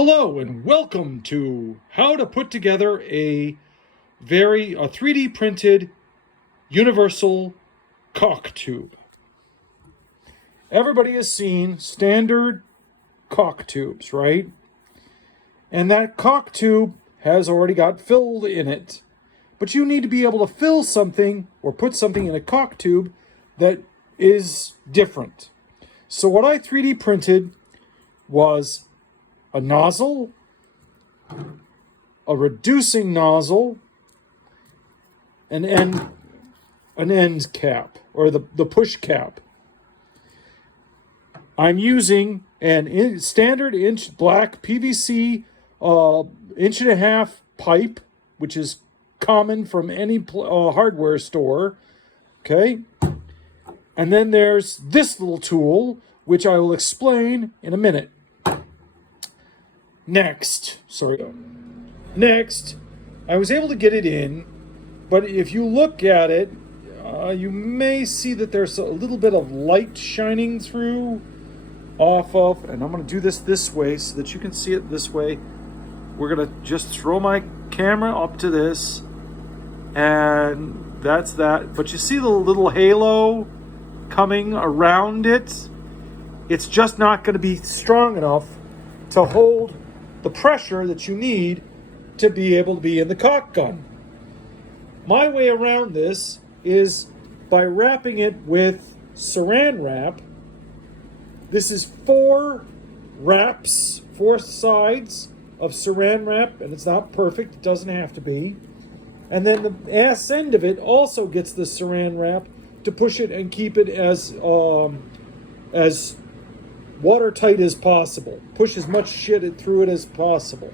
Hello and welcome to how to put together a 3D printed universal caulk tube. Everybody has seen standard caulk tubes, right? And that caulk tube has already got filled in it. But you need to be able to fill something or put something in a caulk tube that is different. So what I 3D printed was a nozzle, a reducing nozzle, an end cap, or the push cap. I'm using standard black PVC 1.5-inch pipe, which is common from any hardware store. Okay, and then there's this little tool, which I will explain in a minute. Next, I was able to get it in, but if you look at it, you may see that there's a little bit of light shining through off of, and I'm going to do this way so that you can see it this way. We're going to just throw my camera up to this, and that's that. But you see the little halo coming around it? It's just not going to be strong enough to hold the pressure that you need to be able to be in the caulk gun. My way around this is by wrapping it with saran wrap. This is 4 wraps, 4 sides of saran wrap, and it's not perfect, it doesn't have to be. And then the ass end of it also gets the saran wrap to push it and keep it as watertight as possible. Push as much shit through it as possible.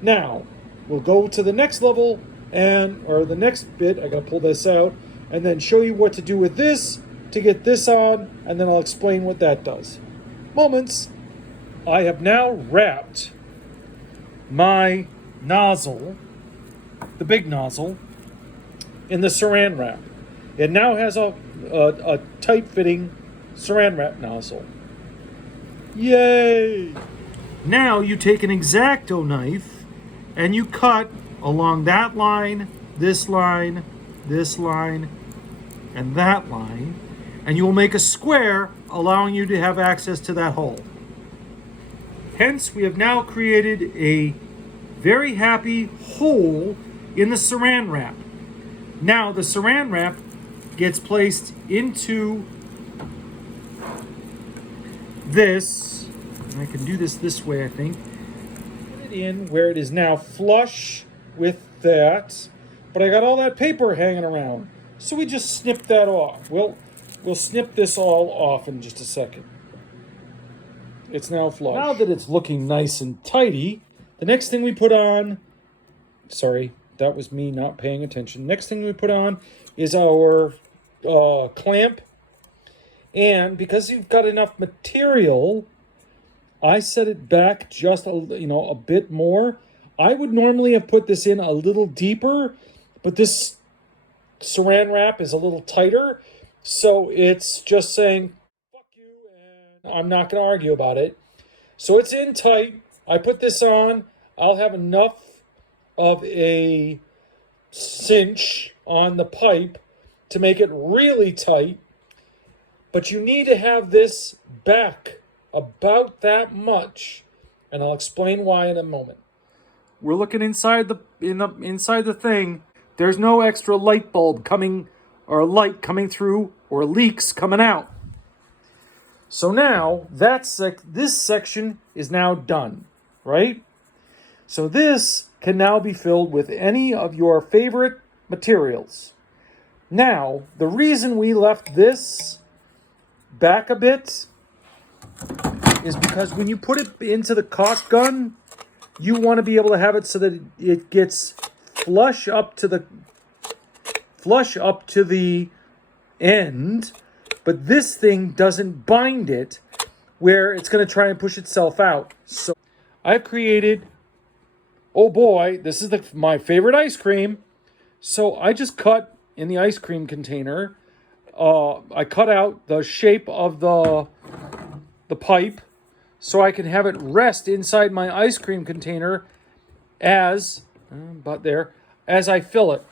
Now, we'll go to the next level or the next bit. I gotta pull this out and then show you what to do with this to get this on, and then I'll explain what that does. Moments. I have now wrapped my nozzle, the big nozzle, in the saran wrap. It now has a tight-fitting saran wrap nozzle. Yay! Now you take an X-Acto knife and you cut along that line, this line, this line, and that line, and you will make a square allowing you to have access to that hole. Hence, we have now created a very happy hole in the saran wrap. Now the saran wrap gets placed into this, and I can do this way, I think. Put it in where it is now flush with that, but I got all that paper hanging around, so we just snip that off. We'll snip this all off in just a second. It's now flush. Now that it's looking nice and tidy, the next thing we put on, sorry, that was me not paying attention. Next thing we put on is our clamp. And because you've got enough material, I set it back just a bit more. I would normally have put this in a little deeper, but this saran wrap is a little tighter, so it's just saying fuck you, and I'm not going to argue about it. So it's in tight. I put this on. I'll have enough of a cinch on the pipe to make it really tight. But you need to have this back about that much, and I'll explain why in a moment. We're looking inside the thing. There's no extra light bulb coming or light coming through or leaks coming out. So now this section is now done, right? So this can now be filled with any of your favorite materials. Now, the reason we left this back a bit is because when you put it into the caulk gun, you want to be able to have it so that it gets flush up to the end, but this thing doesn't bind it where it's going to try and push itself out. So I've created, oh boy, this is my favorite ice cream. So I just cut in the ice cream container. I cut out the shape of the pipe so I can have it rest inside my ice cream container as I fill it.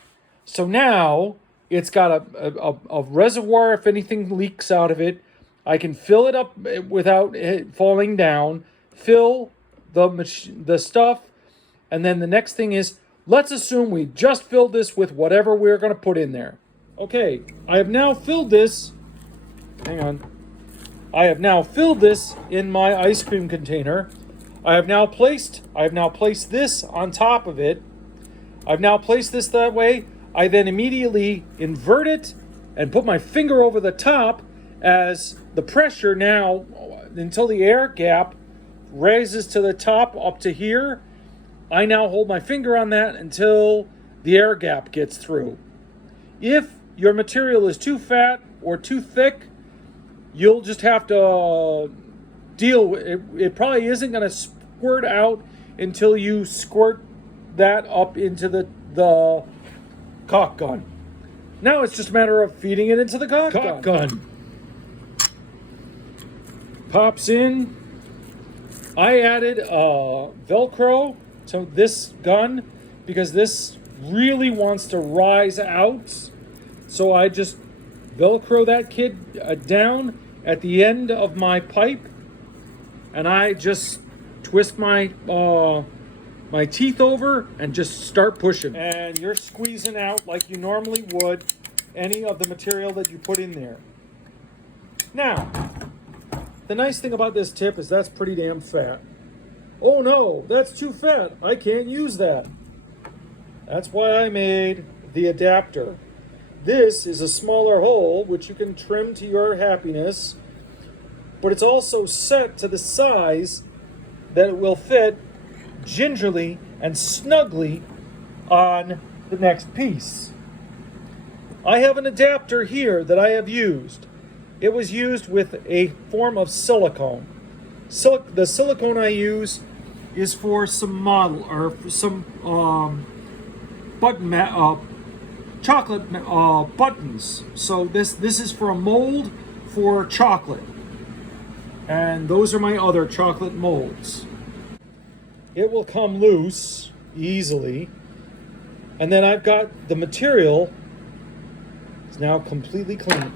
So now it's got a reservoir. If anything leaks out of it, I can fill it up without it falling down, fill the stuff, and then the next thing is, let's assume we just filled this with whatever we're going to put in there. Okay, I have now filled this. Hang on. I have now filled this in my ice cream container. I have now placed this on top of it. I've now placed this that way. I then immediately invert it and put my finger over the top as the pressure now, until the air gap raises to the top up to here. I now hold my finger on that until the air gap gets through. If your material is too fat or too thick, you'll just have to deal with it. It probably isn't going to squirt out until you squirt that up into the caulk gun. Now it's just a matter of feeding it into the caulk gun. Pops in. I added Velcro to this gun because this really wants to rise out. So I just Velcro that kid down at the end of my pipe, and I just twist my my teeth over and just start pushing. And you're squeezing out like you normally would any of the material that you put in there. Now, the nice thing about this tip is that's pretty damn fat. Oh no, that's too fat. I can't use that. That's why I made the adapter. This is a smaller hole, which you can trim to your happiness, but it's also set to the size that it will fit gingerly and snugly on the next piece. I have an adapter here that I have used. It was used with a form of silicone. The silicone I use is for some chocolate buttons. So this is for a mold for chocolate, and those are my other chocolate molds. It will come loose easily, and then I've got the material. It's now completely clean.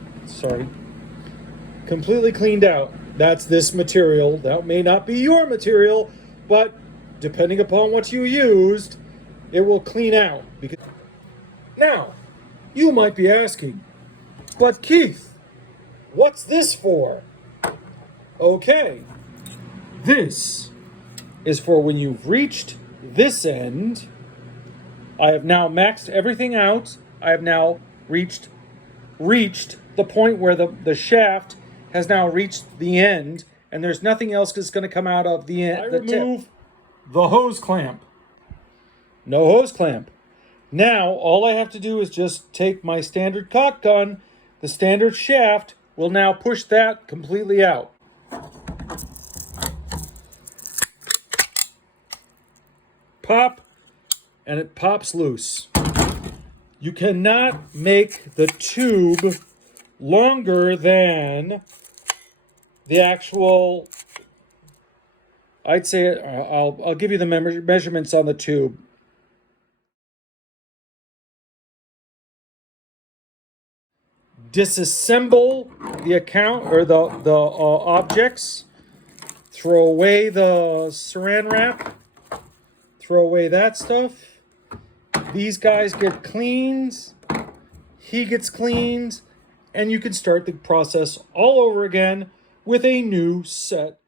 Completely cleaned out. That's this material. That may not be your material, but depending upon what you used, it will clean out. Now, you might be asking, but Keith, what's this for? Okay, this is for when you've reached this end. I have now maxed everything out. I have now reached the point where the shaft has now reached the end, and there's nothing else that's going to come out of the end. I remove the hose clamp. No hose clamp. Now, all I have to do is just take my standard caulk gun, the standard shaft will now push that completely out. Pop, and it pops loose. You cannot make the tube longer than the actual, I'd say, I'll give you the measurements on the tube. Disassemble the objects. Throw away the saran wrap. Throw away that stuff. These guys get cleaned. He gets cleaned. And you can start the process all over again with a new set